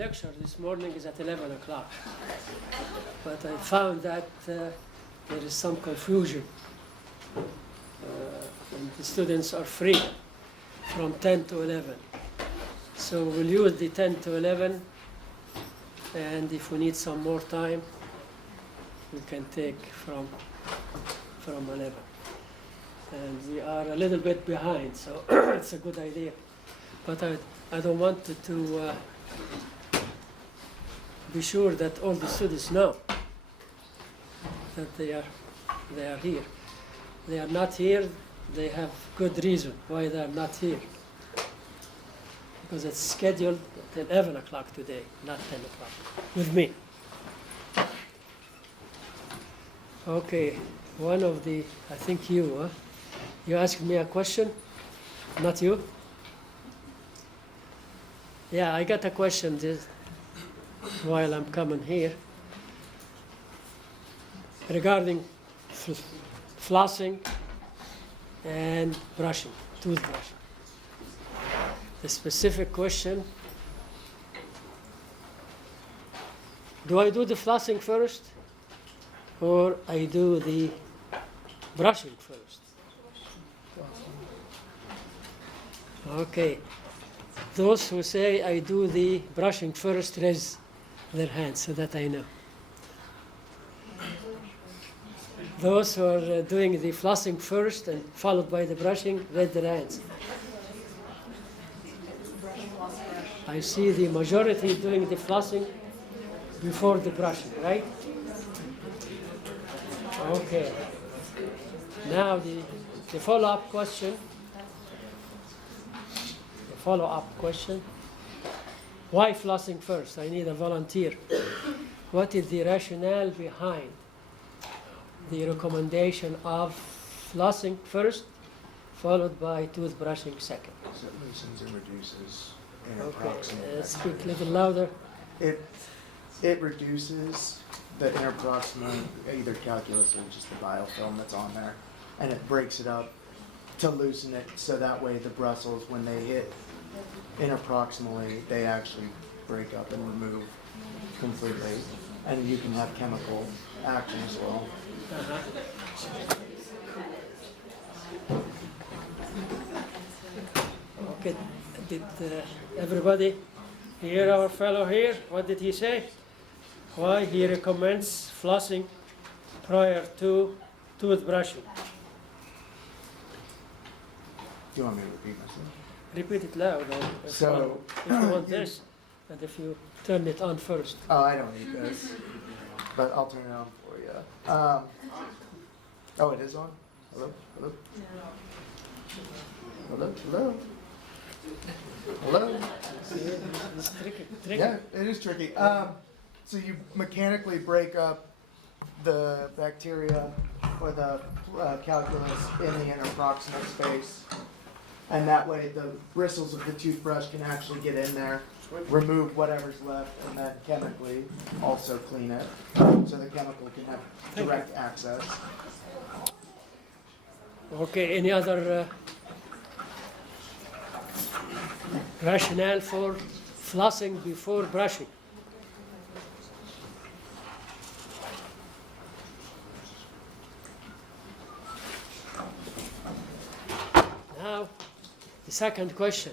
lecture this morning is at 11 o'clock. But I found that there is some confusion. And the students are free from 10 to 11. So we'll use the 10 to 11, and if we need some more time, we can take from 11. And we are a little bit behind, so it's a good idea. But I don't want to be sure that all the students know that they are here. They are not here, they have good reason why they are not here. Because it's scheduled at 11 o'clock today, not 10 o'clock, with me. Okay, one of the, I think you asked me a question, not you? Yeah, I got a question this, while I'm coming here regarding flossing and brushing, toothbrushing. The specific question, do I do the flossing first or I do the brushing first? Okay. Those who say I do the brushing first, raise their hands so that I know. Those who are doing the flossing first and followed by the brushing, raise their hands. I see the majority doing the flossing before the brushing, right? Okay. Now the follow-up question. Why flossing first? I need a volunteer. What is the rationale behind the recommendation of flossing first, followed by toothbrushing second? So it loosens and reduces Okay, interproximal. speak a little louder. It reduces the interproximal, either calculus or just the biofilm that's on there, and it breaks it up to loosen it so that way the bristles, when they hit interproximally, they actually break up and remove completely. And you can have chemical action as well. Okay, did everybody hear our fellow here? What did he say? Why he recommends flossing prior to toothbrushing? Do you want me to repeat myself? Repeat it loud. If you want this, and if you turn it on first. Oh, I don't need this, but I'll turn it on for you. Oh, it is on? Hello? Hello? Hello? Hello? Hello? It's tricky. Yeah, it is tricky. So you mechanically break up the bacteria or the calculus in the interproximal space, and that way the bristles of the toothbrush can actually get in there, remove whatever's left, and then chemically also clean it, so the chemical can have direct access. Okay, any other rationale for flossing before brushing? Now, the second question.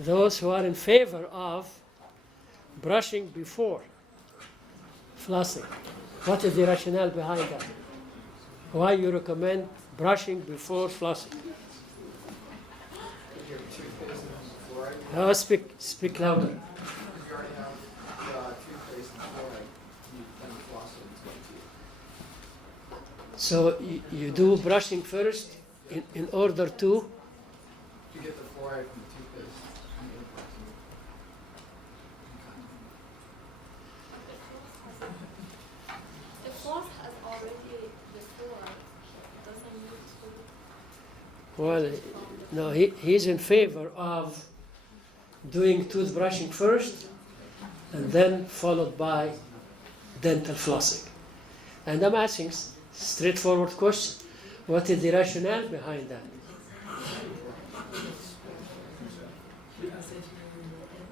Those who are in favor of brushing before flossing, what is the rationale behind that? Why you recommend brushing before flossing? Speak louder. So you do brushing first in order to get the fluoride from the toothpaste. The floss has already the fluoride, doesn't need to. Well, no, he's in favor of doing toothbrushing first and then followed by dental flossing. And I'm asking straightforward question. What is the rationale behind that?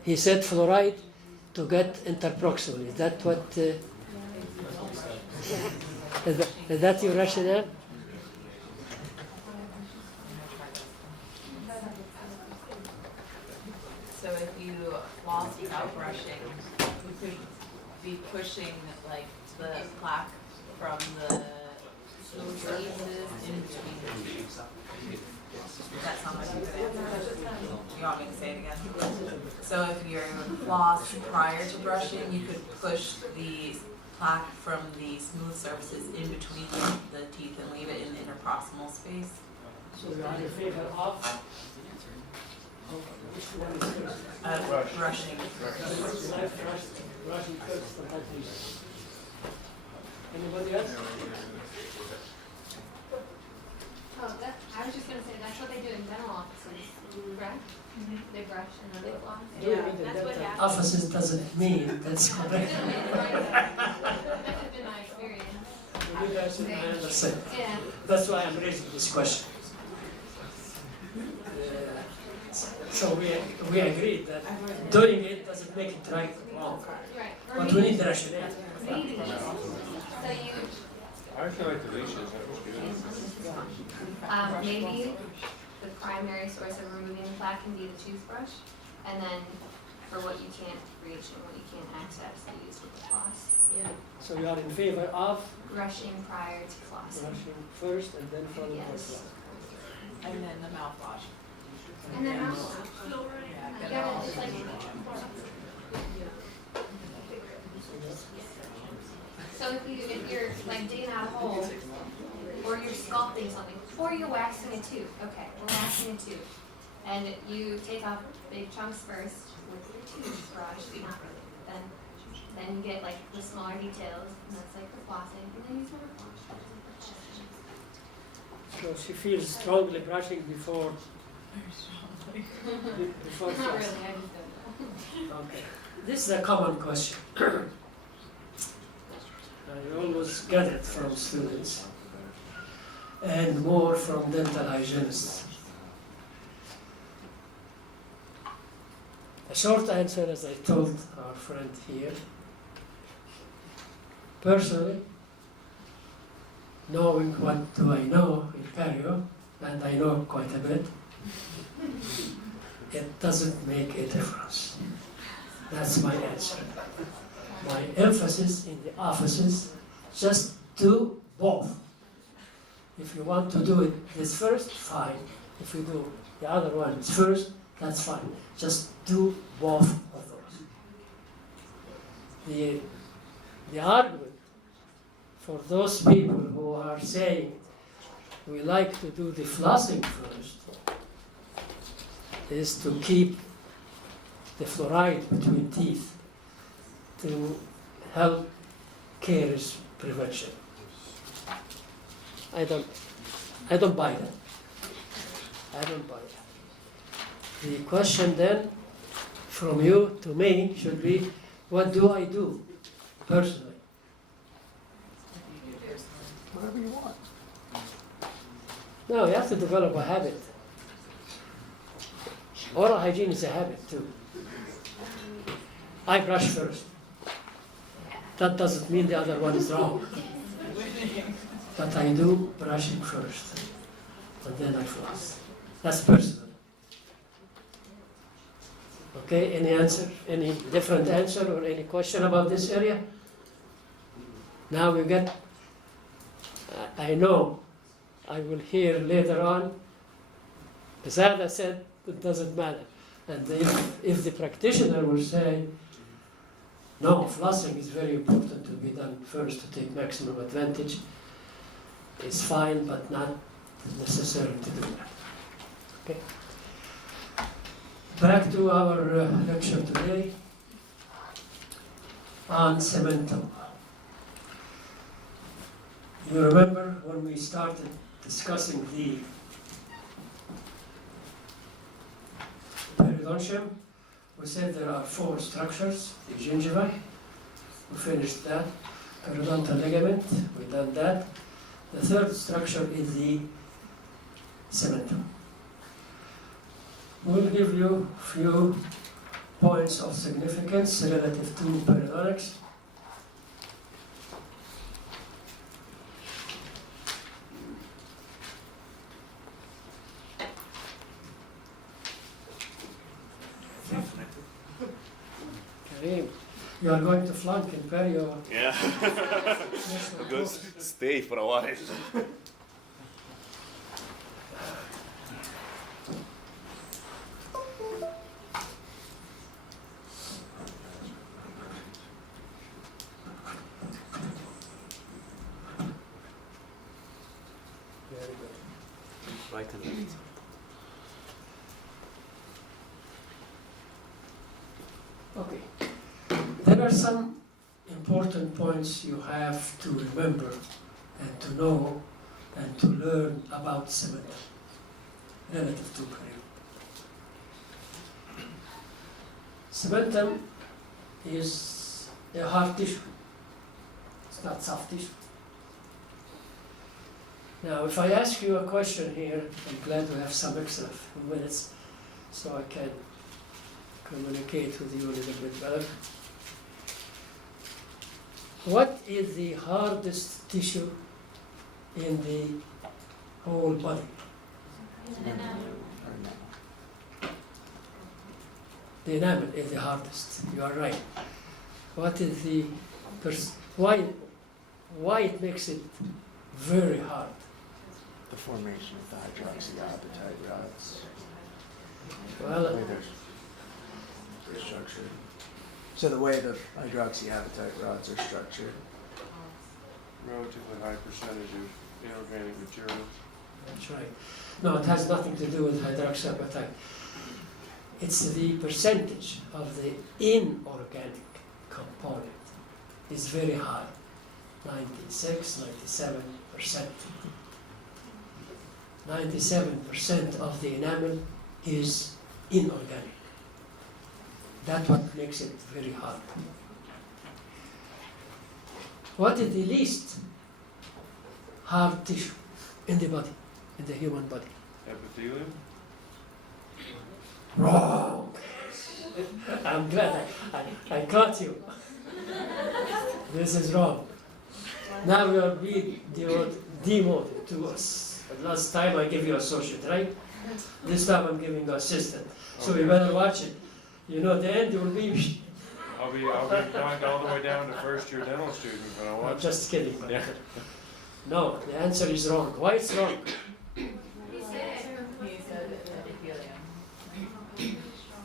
He said fluoride to get interproximal. Is that what? Is that your rationale? So if you floss without brushing, you could be pushing like the plaque from the pieces in between the teeth. Does that sound like a good answer? You want me to say it again? So if you're floss prior to brushing, you could push the plaque from the smooth surfaces in between the teeth and leave it in the interproximal space. So you are in favor of? Brushing. Brushing first, and that is. Anybody else? I was just gonna say, that's what they do in dental offices, correct? They brush and then they floss. Doing Yeah, it in that's what dental happens. offices doesn't mean that's That correct. has been my experience. You guys should understand. Yeah. That's why I'm raising this question. So we agreed that doing it doesn't make it right or wrong. Right. But we need the rationale. So you, I feel like the leash is maybe the primary source of removing the plaque can be the toothbrush, and then for what you can't reach and what you can't access, you use with the floss. Yeah. So you are in favor of Brushing prior to flossing. brushing first and then followed by Yes. floss. And then the mouthwash. And then mouthwash. Yeah, You get it gotta all just like. So if you're like digging out a hole, or you're sculpting something, or you're waxing a tooth, okay, we're waxing a tooth, and you take off big chunks first with your toothbrush, not really, then you get like the smaller details, and that's like the flossing, and then you sort of wash. So she feels strongly brushing before before Not floss. really, I just don't know. Okay. This is a common question. I always get it from students and more from dental hygienists. A short answer, as I told our friend here, personally, knowing what do I know in perio, and I know quite a bit, it doesn't make a difference. That's my answer. My emphasis in the offices, just do both. If you want to do it this first, fine. If you do the other ones first, that's fine. Just do both of those. The argument for those people who are saying we like to do the flossing first is to keep the fluoride between teeth to help caries prevention. I don't buy that. I don't buy that. The question then from you to me should be, what do I do personally? Whatever you want. No, you have to develop a habit. Oral hygiene is a habit too. I brush first. That doesn't mean the other one is wrong. But I do brushing first, and then I floss. That's personal. Okay, any answer? Any different answer or any question about this area? Now we get, I know, I will hear later on, Zada said it doesn't matter. And if the practitioner will say, no, flossing is very important to be done first to take maximum advantage, it's fine, but not necessary to do that. Okay. Back to our lecture today on Cementum. You remember when we started discussing the periodontium, we said there are 4 structures: the gingiva, we finished that; periodontal ligament, we done that. The third structure is the cementum. We'll give you a few points of significance relative to periodontics. Kareem, you are going to flunk in perio. Yeah. I'm going to stay for a while. Very good. Right and left. Okay. There are some important points you have to remember and to know and to learn about cementum relative to perio. Cementum is a hard tissue. It's not soft tissue. Now, if I ask you a question here, I'm glad we have some extra few minutes so I can communicate with you a little bit better. What is the hardest tissue in the whole body? The enamel is the hardest. You are right. What is the why it makes it very hard? The formation of the hydroxyapatite rods. Well, They're structured. So the way the hydroxyapatite rods are structured. Relatively high percentage of inorganic material. that's right. No, it has nothing to do with hydroxyapatite. It's the percentage of the inorganic component is very high, 96, 97%. 97% of the enamel is inorganic. That's what makes it very hard. What is the least hard tissue in the body, in the human body? Epithelium? Wrong. I'm glad I caught you. This is wrong. Now you are being demoted to us. Last time I gave you associate, right? This time I'm giving you assistant. So you better watch it. You know, the end will be. I'll be knocked all the way down to first year dental student when I I'm watch. just kidding. Yeah. No, the answer is wrong. Why it's wrong? He said epithelium.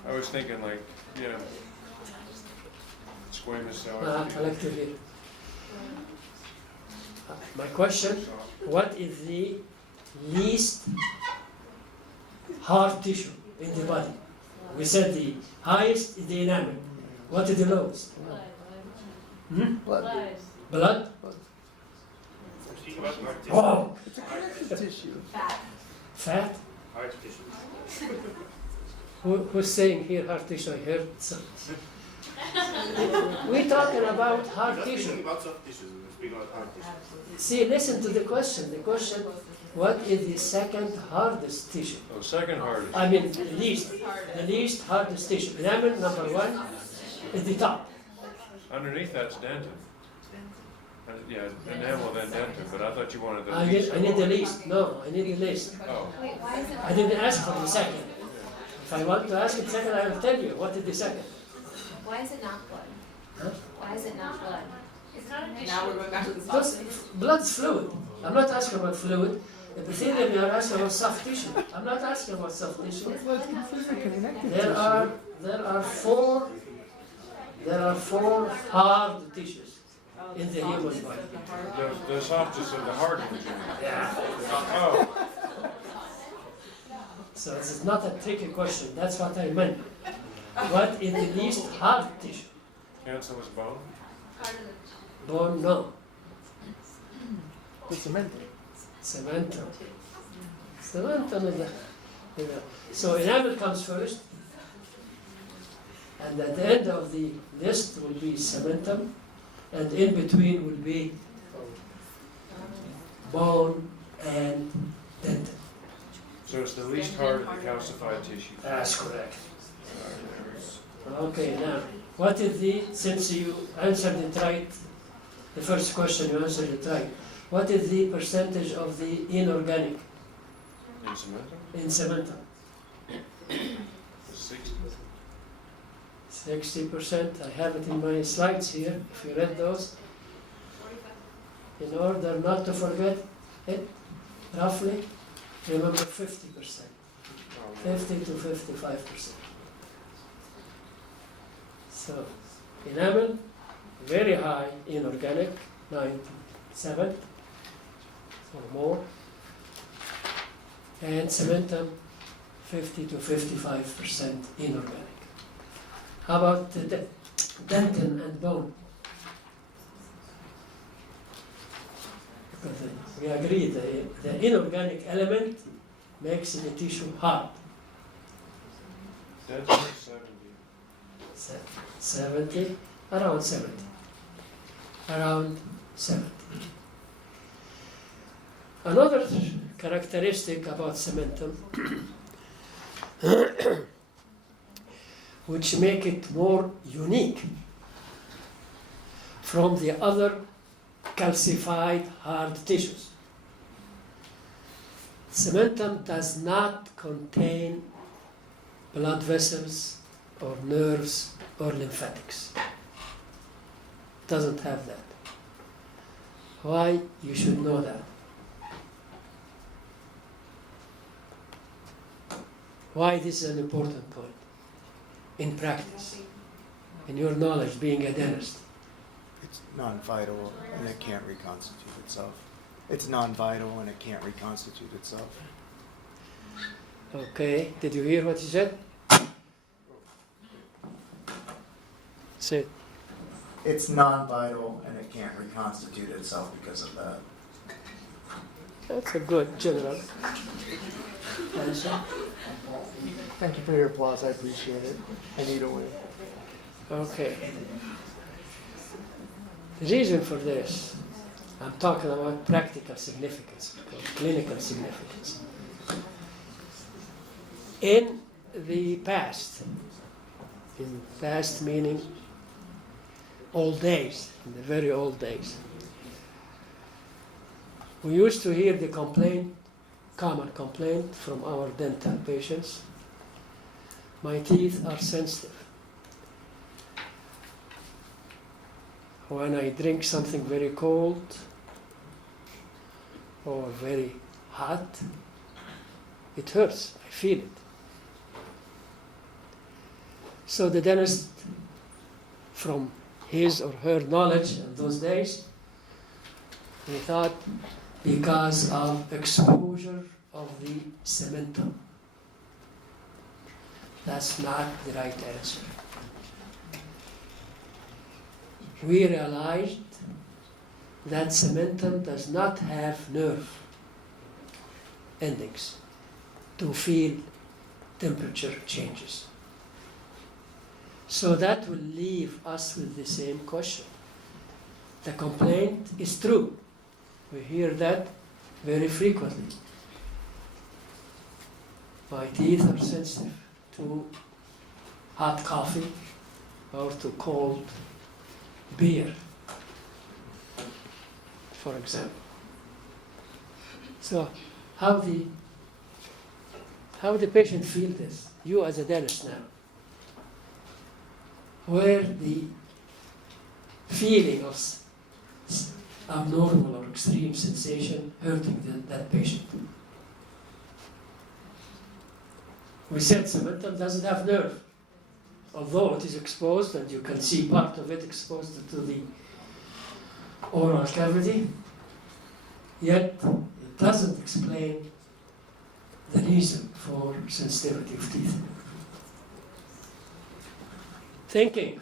I was thinking like, squamous cell. Collectively. My question, what is the least hard tissue in the body? We said the highest is the enamel. What is the lowest? Hmm? Blood. Blood? Wrong. It's a connective tissue. Fat. Fat? Who's saying here hard tissue? I heard some. We're talking about hard tissue. about soft tissues. We're speaking about hard tissues. See, listen to the question. The question, what is the second hardest tissue? Oh, second hardest. I mean, the least hardest tissue. Enamel, number one, is the top. Underneath that's dentin. Yeah, enamel then dentin, but I thought you wanted the I least. need the least. No, I need the least. Oh, Wait, why is it? I didn't ask for the second. If I want to ask it second, I will tell you what is the second. Why is it not blood? Huh? Why is it not blood? Now we're going back to the Because soft. blood's fluid. I'm not asking about fluid. Epithelium, you are asking about soft tissue. I'm not asking about soft tissue. Blood's completely connective There are four hard tissues in the human body. the softest of the hard ones. Yeah. Oh, So this is not a tricky question. That's what I meant. What is the least hard tissue? cancellous bone. Bone, no. The cementum. Cementum. Cementum is so enamel comes first, and at the end of the list will be cementum, and in between will be bone and dentin. So it's the least hard of the calcified tissue. That's correct. Okay, now, what is since you answered it right, the first question you answered it right, what is the percentage of the inorganic In Cementum? in Cementum? 60. 60%. I have it in my slides here, if you read those. In order not to forget it, roughly, remember 50%. 50 to 55%. So, enamel, very high inorganic, 97 or more. And cementum, 50 to 55% inorganic. How about the dentin and bone? Because we agree the inorganic element makes the tissue hard. Dental is 70. 70, around 70. Around 70. Another characteristic about cementum which make it more unique from the other calcified hard tissues. Cementum does not contain blood vessels or nerves or lymphatics. Doesn't have that. Why? You should know that. Why this is an important point in practice, in your knowledge, being a dentist. It's non-vital and it can't reconstitute itself. It's non-vital and it can't reconstitute itself. Okay, did you hear what he said? Say it. It's non-vital and it can't reconstitute itself because of that. That's a good general answer. Thank you for your applause. I appreciate it. I need a win. Okay. The reason for this, I'm talking about practical significance, clinical significance. In the past meaning old days, in the very old days, we used to hear the common complaint from our dental patients. My teeth are sensitive. When I drink something very cold or very hot, it hurts. I feel it. So the dentist, from his or her knowledge in those days, he thought because of exposure of the cementum. That's not the right answer. We realized that cementum does not have nerve endings to feel temperature changes. So that will leave us with the same question. The complaint is true. We hear that very frequently. My teeth are sensitive to hot coffee or to cold beer, for example. So how the patient feel this? You as a dentist now, where the feeling of abnormal or extreme sensation hurting that patient. We said cementum doesn't have nerve, although it is exposed and you can see part of it exposed to the oral cavity, yet it doesn't explain the reason for sensitivity of teeth. Thinking.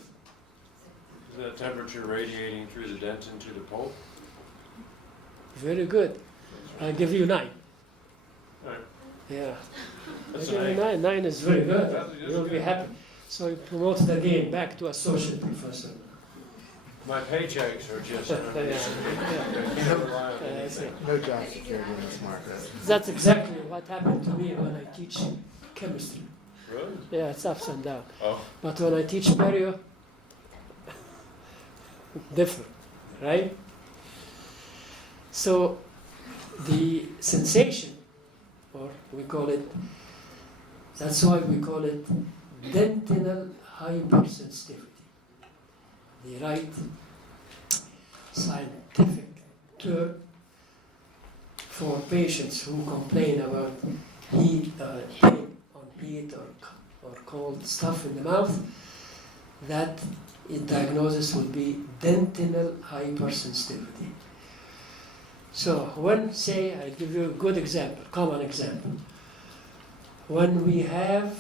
Is that temperature radiating through the dentin to the pulp? Very good. I'll give you 9. All right. Yeah. That's I give you an 9. 9 is very good. That's You'll be good. happy. So you promote it again back to associate professor. My paychecks are just. That's it. No job security in this market. That's exactly what happened to me when I teach chemistry. Really? Yeah, it's ups and down. Oh, But when I teach perio, different, right? So the sensation, or we call it, that's why we call it dentinal hypersensitivity. The right scientific term for patients who complain about heat, pain on heat or cold stuff in the mouth, that diagnosis will be dentinal hypersensitivity. So when, say, I'll give you a good example, common example. When we have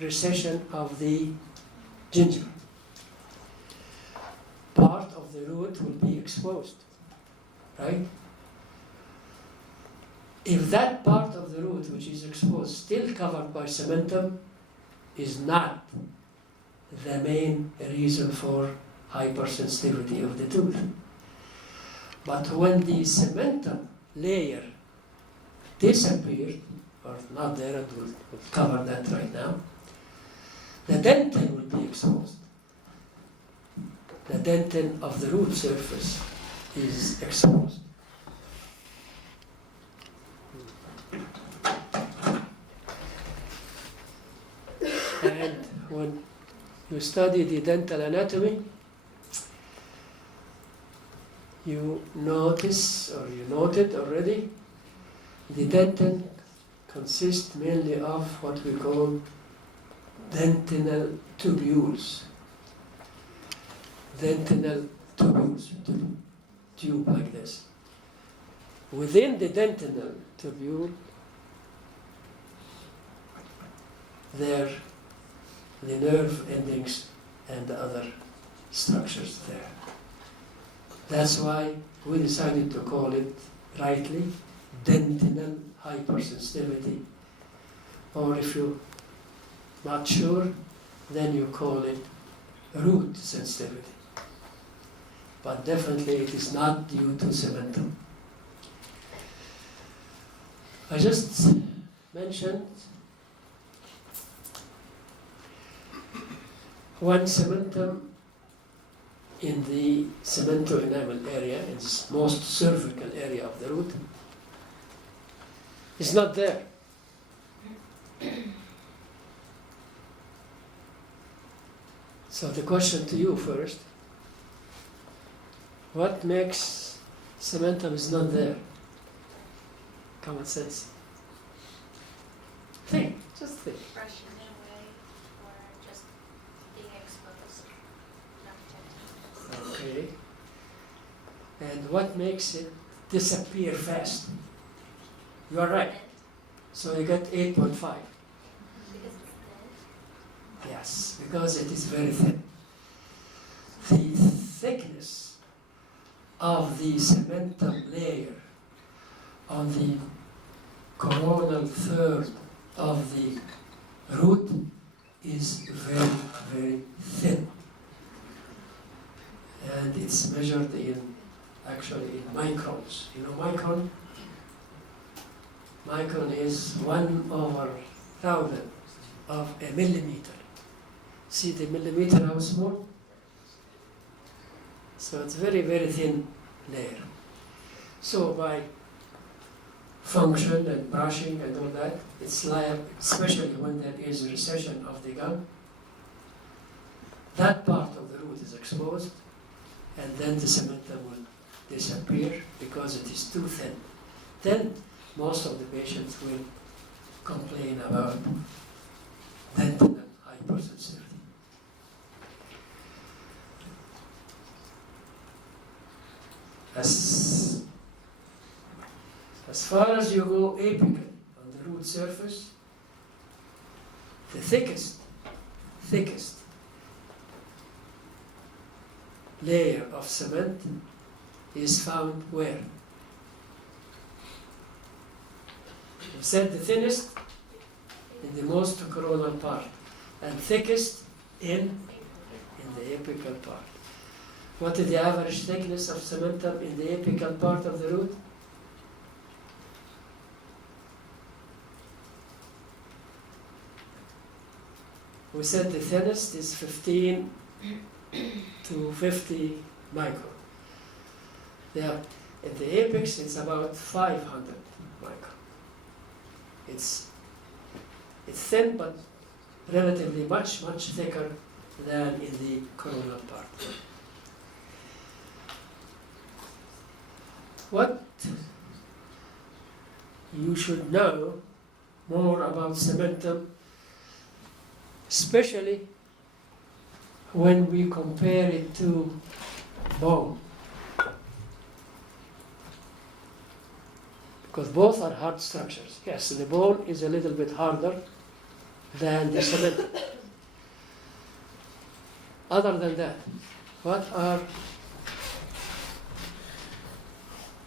recession of the gingiva, part of the root will be exposed, right? If that part of the root which is exposed, still covered by cementum, is not the main reason for hypersensitivity of the tooth. But when the cementum layer disappeared, or not there, and we'll cover that right now, the dentin will be exposed. The dentin of the root surface is exposed. And when you study the dental anatomy, you notice, or you noted already, the dentin consists mainly of what we call dentinal tubules. Dentinal tubules, tube like this. Within the dentinal tubule, there the nerve endings and the other structures there. That's why we decided to call it rightly dentinal hypersensitivity, or if you're not sure, then you call it root sensitivity. But definitely it is not due to cementum. I just mentioned one cementum in the cemento-enamel area, in the most cervical area of the root, is not there. So the question to you first, what makes cementum is not there? Common sense. Think, just think. Brushing it away or just being exposed. Not protected. Okay. And what makes it disappear fast? You are right. So you get 8.5. Because it's thin. Yes, because it is very thin. The thickness of the cementum layer on the coronal third of the root is very, very thin. And it's measured in, actually in microns. You know micron? Micron is 1/1000 of a millimeter. See the millimeter how small? So it's very, very thin layer. So by function and brushing and all that, it's like, especially when there is a recession of the gum, that part of the root is exposed, and then the cementum will disappear because it is too thin. Then most of the patients will complain about dental hypersensitivity. As far as you go apical on the root surface, the thickest layer of cement is found where? We said the thinnest in the most coronal part, and thickest in the apical part. What is the average thickness of cementum in the apical part of the root? We said the thinnest is 15 to 50 micron. There, at the apex, it's about 500 micron. It's thin, but relatively much thicker than in the coronal part. What you should know more about cementum, especially when we compare it to bone. Because both are hard structures. Yes, the bone is a little bit harder than the cementum. Other than that, what are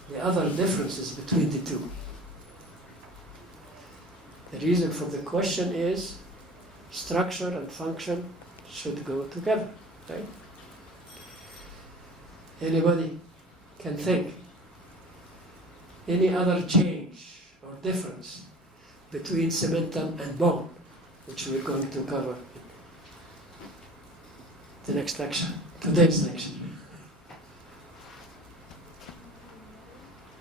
the other differences between the two? The reason for the question is structure and function should go together, right? Anybody can think any other change or difference between cementum and bone, which we're going to cover in the next lecture, today's lecture.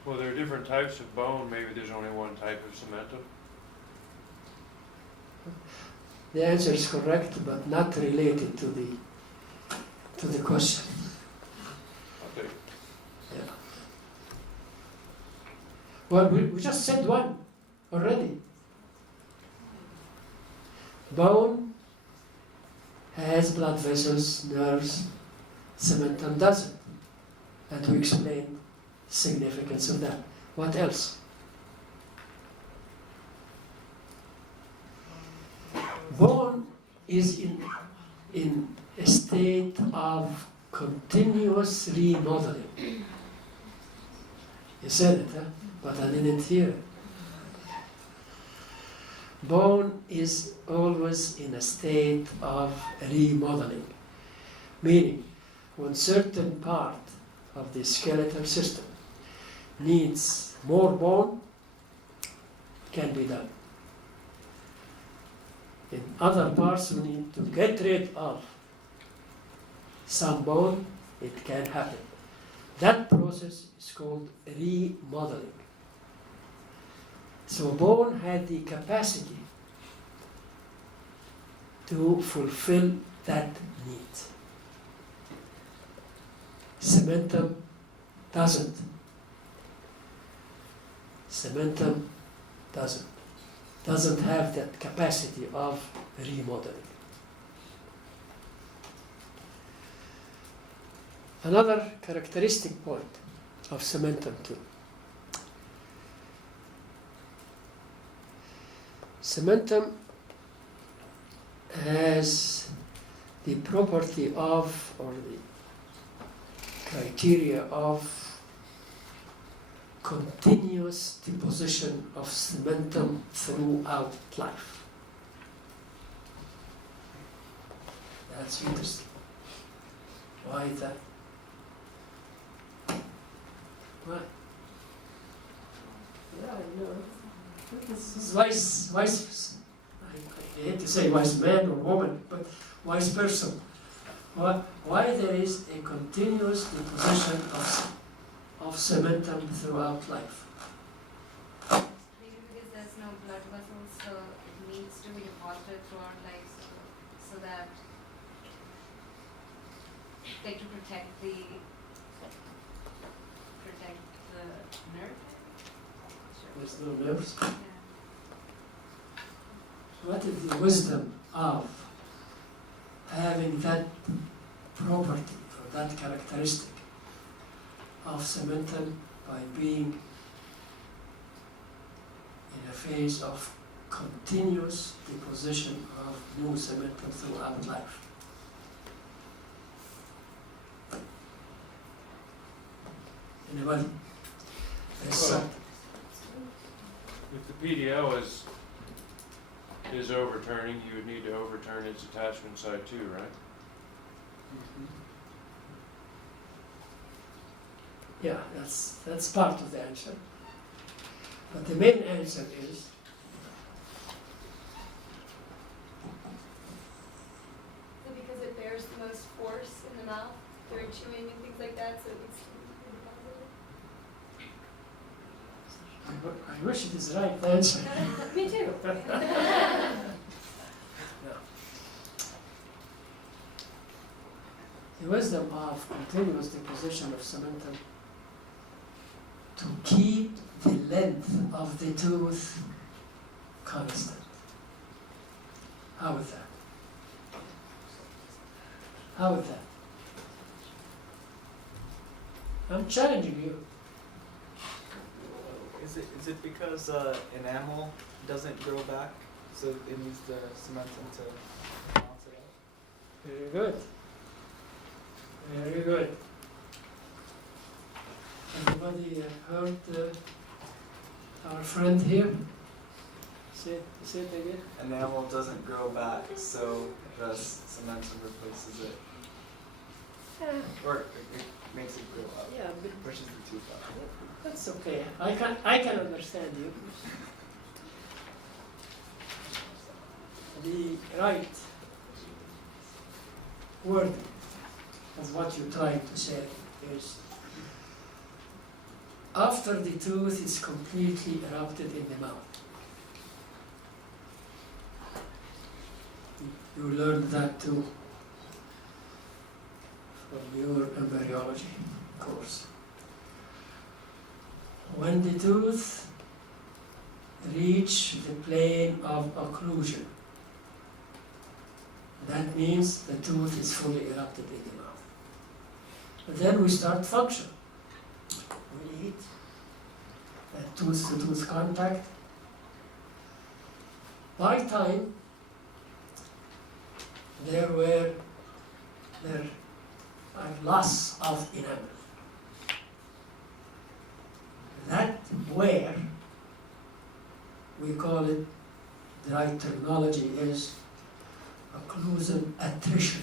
Well, there are different types of bone. Maybe there's only one type of cementum. The answer is correct, but not related to the question. Okay. Yeah. Well, we just said one already. Bone has blood vessels, nerves, cementum doesn't. And we explain significance of that. What else? Bone is in a state of continuous remodeling. You said it, huh? But I didn't hear it. Bone is always in a state of remodeling, meaning when certain part of the skeletal system needs more bone, can be done. In other parts we need to get rid of some bone, it can happen. That process is called remodeling. So bone had the capacity to fulfill that need. Cementum doesn't. Cementum doesn't have that capacity of remodeling. Another characteristic point of cementum too. Cementum has the property of, or the criteria of, continuous deposition of cementum throughout life. That's interesting. Why is that? Why? Yeah, I know. This is wise, I hate to say wise man or woman, but wise person. Why there is a continuous deposition of cementum throughout life? Maybe because there's no blood vessels, so it needs to be deposited throughout life, so that to protect the nerve. There's no nerves. Yeah. What is the wisdom of having that property or that characteristic of cementum by being in a phase of continuous deposition of new cementum throughout life? Anybody? Yes, Well, if the PDL is overturning, you would need to overturn its attachment side too, right? Yeah, that's part of the answer. But the main answer is things like that, so it's. I wish it is right answer. Me too. The wisdom of continuous deposition of cementum to keep the length of the tooth constant. How is that? How is that? I'm challenging you. Is it because enamel doesn't grow back, so it needs the cementum to balance it out? Very good. Very good. Everybody heard our friend here? Say it again. Enamel doesn't grow back, so the cementum replaces it, or it makes it grow up, Yeah, but pushes the tooth up. that's okay. I can understand you. The right word of what you're trying to say is after the tooth is completely erupted in the mouth. You learned that too from your embryology course. When the tooth reach the plane of occlusion, that means the tooth is fully erupted in the mouth. And then we start function. We eat, tooth-to-tooth contact. By time, there are loss of enamel. That wear, we call it, the right terminology is occlusal attrition.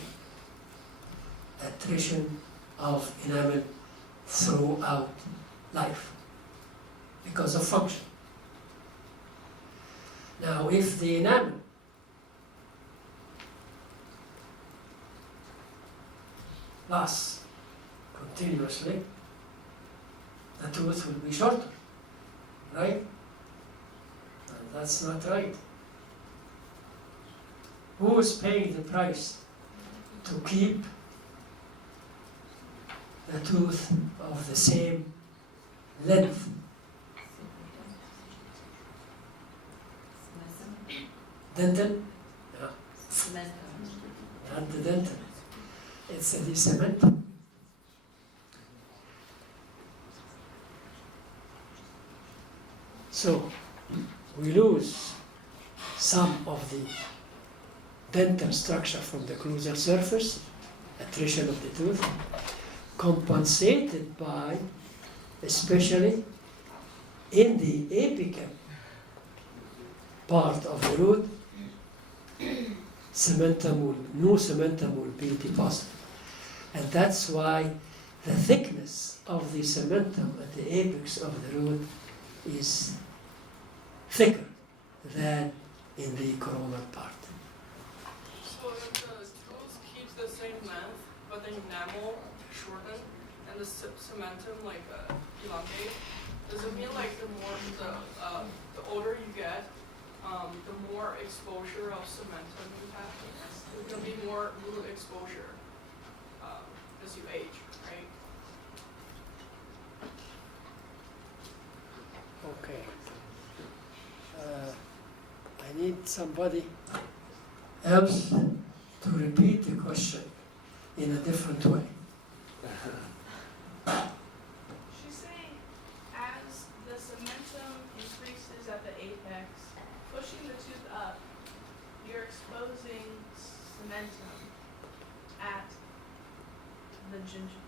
Attrition of enamel throughout life because of function. Now, if the enamel lasts continuously, the tooth will be shorter, right? And that's not right. Who is paying the price to keep the tooth of the same length? Dental? Yeah. Cementum. Not the dental. It's the Cementum. So, we lose some of the dental structure from the occlusal surface, attrition of the tooth, compensated by, especially in the apical part of the root, new cementum will be deposited. And that's why the thickness of the cementum at the apex of the root is thicker than in the coronal part. So if the tooth keeps the same length, but the enamel shorten and the cementum elongate, does it mean like the older you get, the more exposure of cementum you have? There's gonna be more root exposure as you age, right? Okay. I need somebody else to repeat the question in a different way. She's saying as the cementum increases at the apex, pushing the tooth up, you're exposing cementum at the gingiva.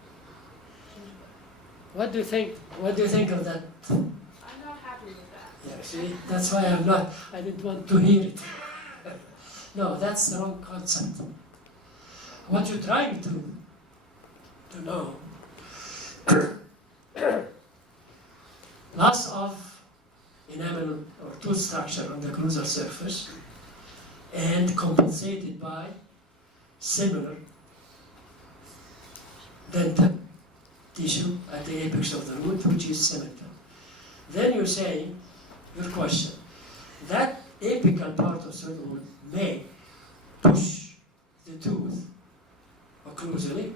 What do you think? What do you think of that? I'm not happy with that. Yeah, see, that's why I didn't want to hear it. No, that's the wrong concept. What you're trying to know, loss of enamel or tooth structure on the occlusal surface and compensated by similar dental tissue at the apex of the root, which is cementum. Then you say, your question, that apical part of cementum root may push the tooth occlusally,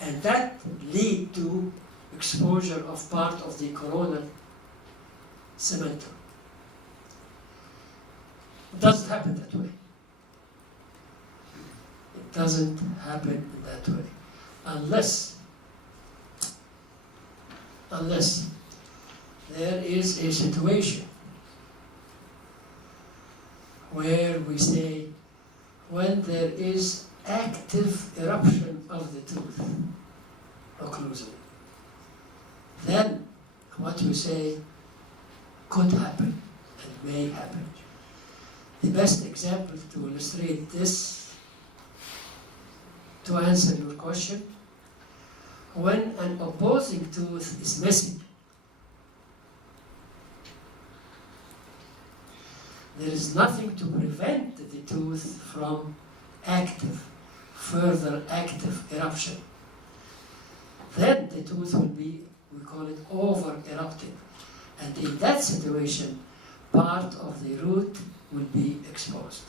and that lead to exposure of part of the coronal cementum. It doesn't happen that way. It doesn't happen in that way. Unless there is a situation where we say when there is active eruption of the tooth occlusally, then what we say could happen and may happen. The best example to illustrate this, to answer your question, when an opposing tooth is missing, there is nothing to prevent the tooth from further active eruption. Then the tooth will be, we call it over-erupted. And in that situation, part of the root will be exposed.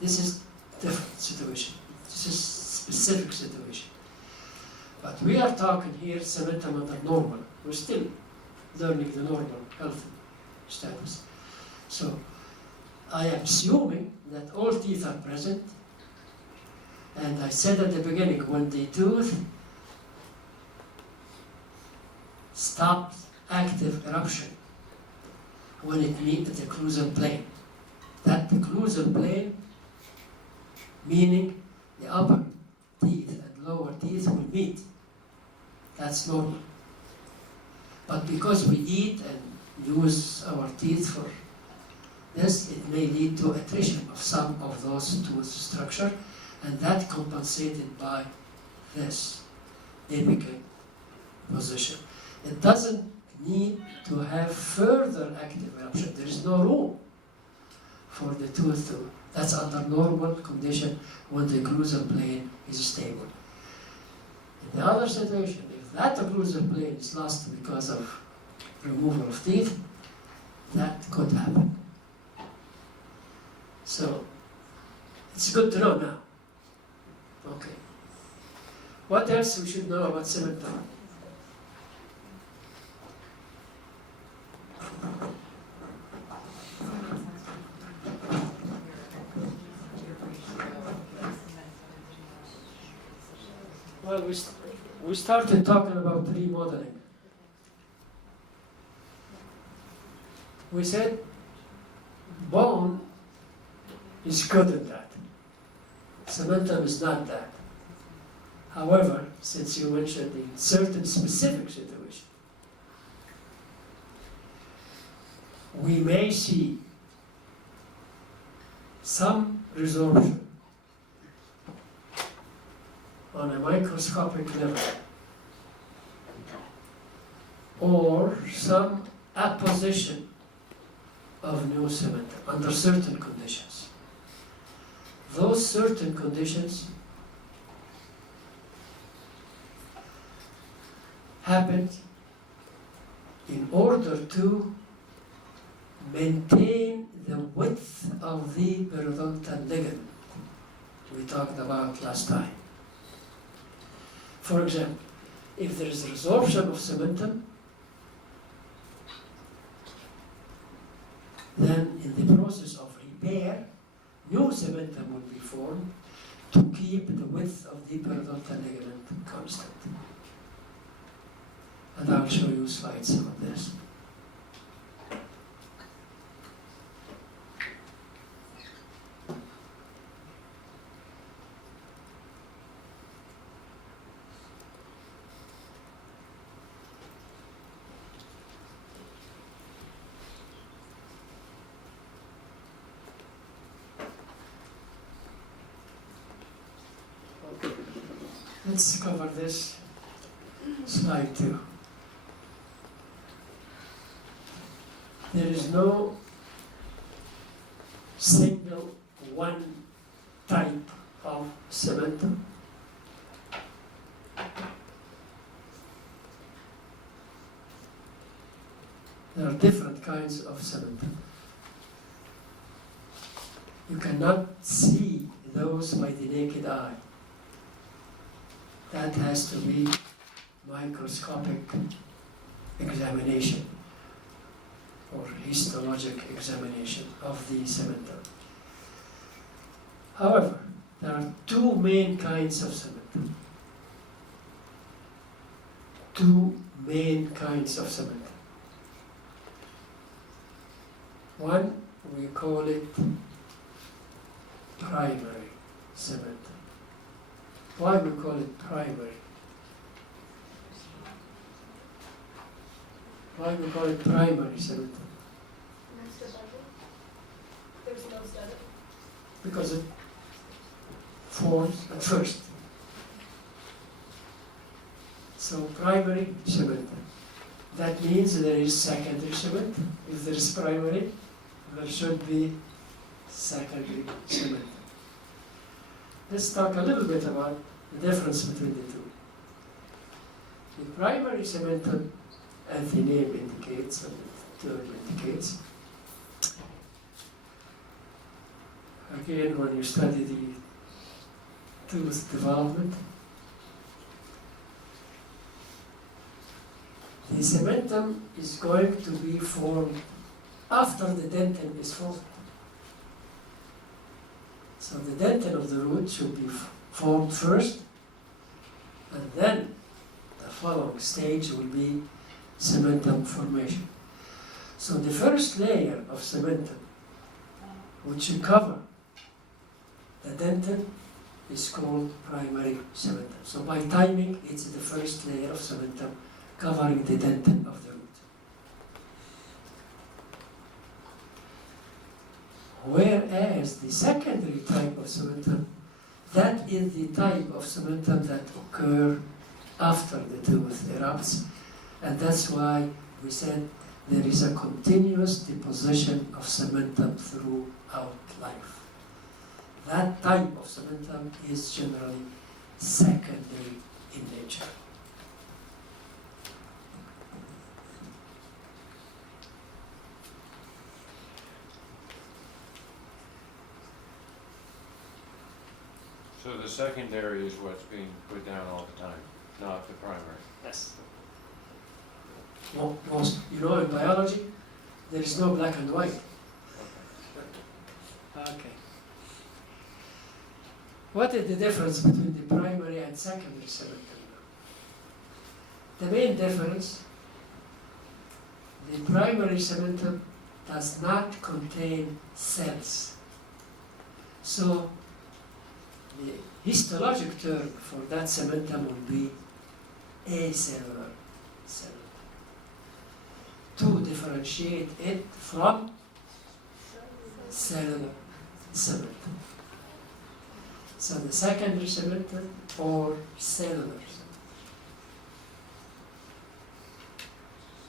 This is different situation. This is specific situation. But we are talking here cementum under normal. We're still learning the normal health status. So I am assuming that all teeth are present. And I said at the beginning, when the tooth stops active eruption, when it meets the occlusal plane. That occlusal plane, meaning the upper teeth and lower teeth will meet. That's normal. But because we eat and use our teeth for this, it may lead to attrition of some of those tooth structure, and that compensated by this apical position. It doesn't need to have further active eruption. There is no room for the tooth to. That's under normal condition when the occlusal plane is stable. In the other situation, if that occlusal plane is lost because of removal of teeth, that could happen. So, it's good to know now. Okay. What else we should know about cementum? Well, we started talking about remodeling. We said bone is good at that. Cementum is not that. However, since you mentioned in certain specific situation, we may see some resorption on a microscopic level, or some apposition of new cement under certain conditions. Those certain conditions happened in order to maintain the width of the periodontal ligament we talked about last time. For example, if there is resorption of cementum, then in the process of repair, new cementum will be formed to keep the width of the periodontal ligament constant. And I'll show you slides of this. Let's cover this slide too. There is no single one type of cementum There are different kinds of cementum. You cannot see those by the naked eye. That has to be microscopic examination or histologic examination of the cementum. However, there are two main kinds of cementum. Two main kinds of cementum. One, we call it primary cementum. Why we call it primary? Why we call it primary cementum? There's no study. Because it forms at first. So primary cementum. That means there is secondary cementum. If there is primary, there should be secondary cementum. Let's talk a little bit about the difference between the two. The primary cementum, as the name indicates, and the term indicates, again, when you study the tooth development, the cementum is going to be formed after the dentin is formed. So the dentin of the root should be formed first, and then the following stage will be cementum formation. So the first layer of cementum, which should cover the dentin, is called primary cementum. So by timing, it's the first layer of cementum covering the dentin of the root. Whereas the secondary type of cementum, that is the type of cementum that occur after the tooth erupts, and that's why we said there is a continuous deposition of cementum throughout life. That type of cementum is generally secondary in nature. So the secondary is what's being put down all the time, not the primary. Yes. Most, you know, in biology, there is no black and white. Okay. What is the difference between the primary and secondary cementum? The main difference, the primary cementum does not contain cells. So the histologic term for that cementum will be acellular cementum. To differentiate it from cellular cementum. So the secondary cementum or cellular cementum.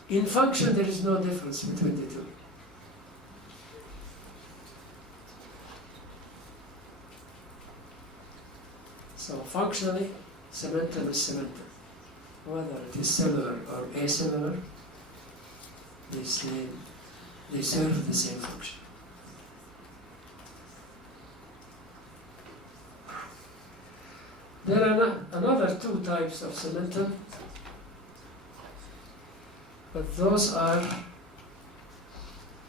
In function, there is no difference between the two. So functionally, cementum is cementum. Whether it is cellular or acellular, they serve the same function. There are another two types of cementum, but those are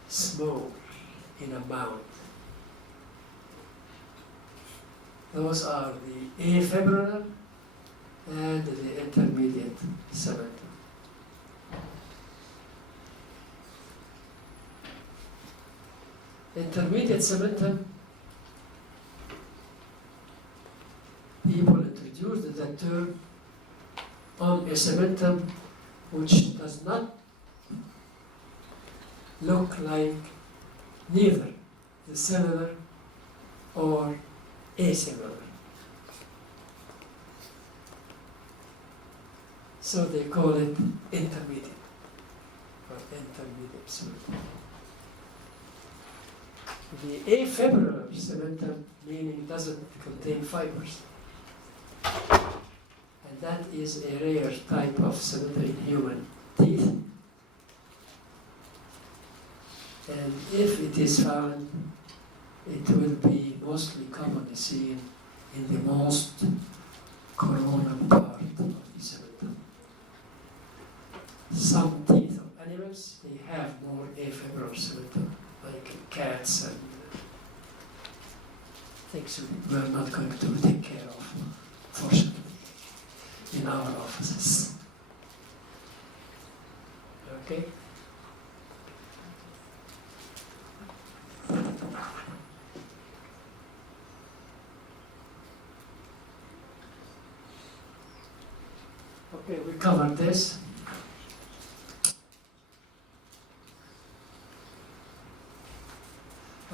small in amount. Those are the afibrillar and the intermediate cementum. Intermediate cementum, people introduced that term on a cementum which does not look like neither the cellular or acellular. So they call it intermediate or intermediate cementum. The afibrillar cementum, meaning doesn't contain fibers. And that is a rare type of cementum in human teeth. And if it is found, it will be mostly commonly seen in the most coronal part of the cementum. Some teeth of animals, they have more afibral cementum, like cats and things we're not going to take care of, fortunately, in our offices. Okay? Okay, we covered this.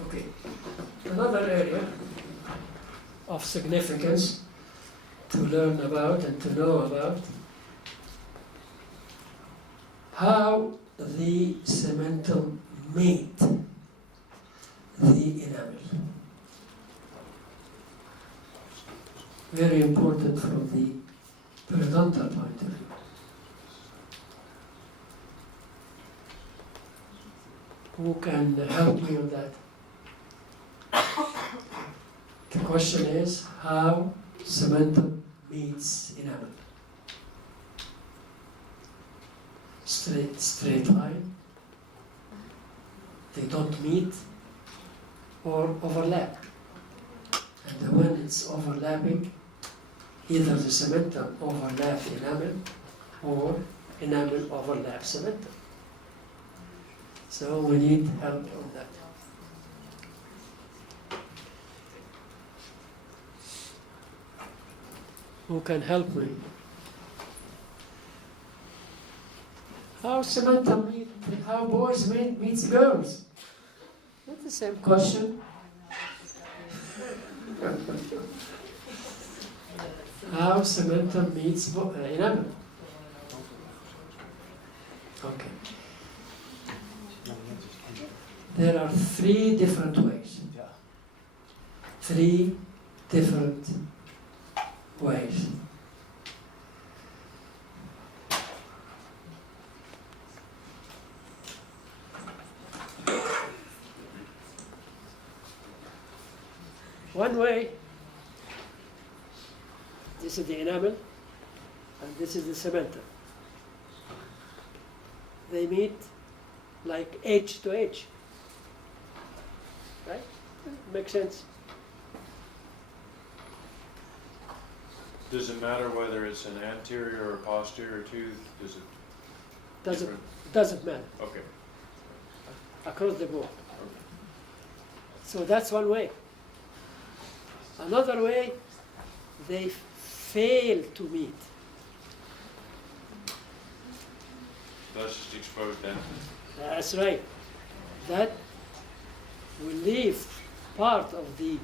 Okay, another area of significance to learn about and to know about, how the cementum meet the enamel. Very important from the periodontal point of view. Who can help me on that? The question is how cementum meets enamel. Straight line, they don't meet, or overlap. And when it's overlapping, either the cementum overlaps enamel or enamel overlaps cementum. So we need help on that. Who can help me? How cementum meet, how boys meets girls? Not the same question. How cementum meets enamel? Okay. There are 3 different ways. 3 different ways. One way, this is the enamel, and this is the cementum. They meet like edge to edge. Right? Makes sense. Does it matter whether it's an anterior or posterior tooth? Does it? Doesn't matter. Okay. Across the board. So that's one way. Another way, they fail to meet. That's just exposed then. That's right. That will leave part of the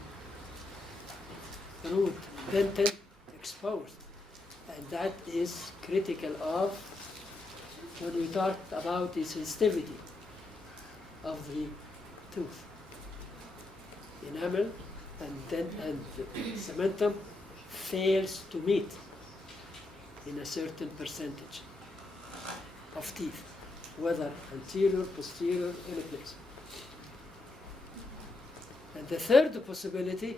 root dentin exposed. And that is critical of when we talked about the sensitivity of the tooth. Enamel and cementum fails to meet in a certain percentage of teeth, whether anterior, posterior, any place. And the third possibility,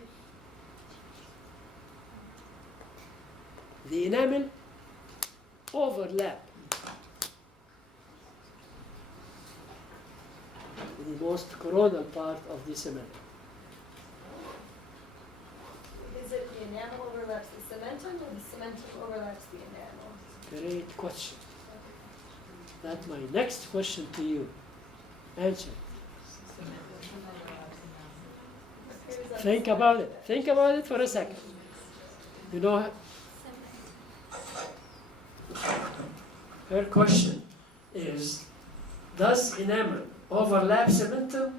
the enamel overlap the most coronal part of the cementum. Is it the enamel overlaps the cementum, or the cementum overlaps the enamel? Great question. That's my next question to you. Answer. Think about it. Think about it for a second. You know, her question is, does enamel overlap cementum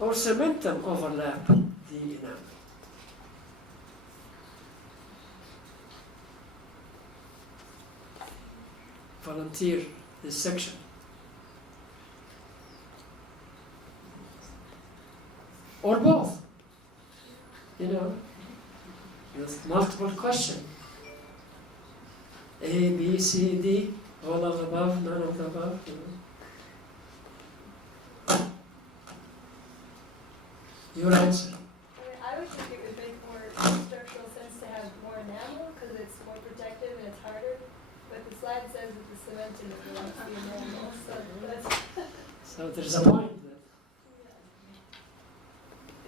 or cementum overlap the enamel? Volunteer this section. Or both. You know, with multiple questions. A, B, C, D, all of the above, none of the above, you know. Your answer. I mean, I would think it would make more structural sense to have more enamel, because it's more protective and it's harder. But the slide says that the cementing overlaps the enamel, so that's. So there's a point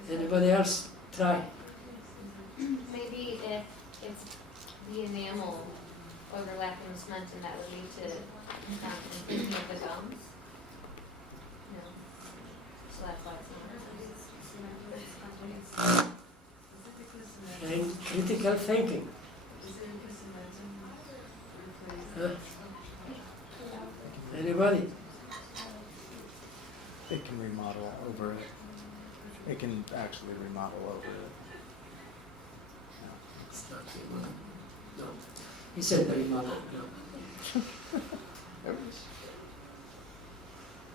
there. Anybody else try? Maybe if it's the enamel overlapping the cementum, that would lead to thinking of the gums. No. So that's why it's And critical thinking. Huh? Anybody? It can remodel over it. It can actually remodel over it. It's not remodel. No. He said the remodel. No.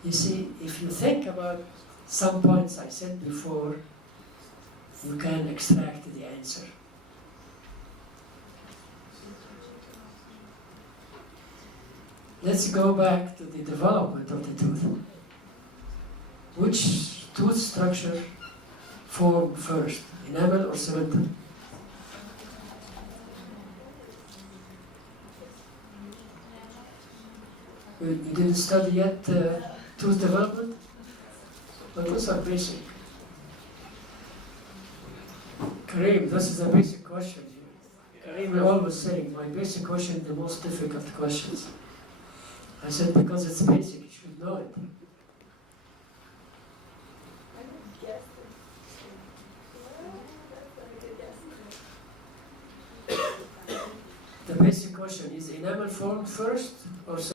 You see, if you think about some points I said before, you can extract the answer. Let's go back to the development of the tooth. Which tooth structure formed first, enamel or cementum? You didn't study yet tooth development? Well, those are basic. Kareem, this is a basic question. Kareem is always saying, my basic question, the most difficult questions. I said, because it's basic, you should know it. I would guess that's not a good guess. The basic question is enamel formed first or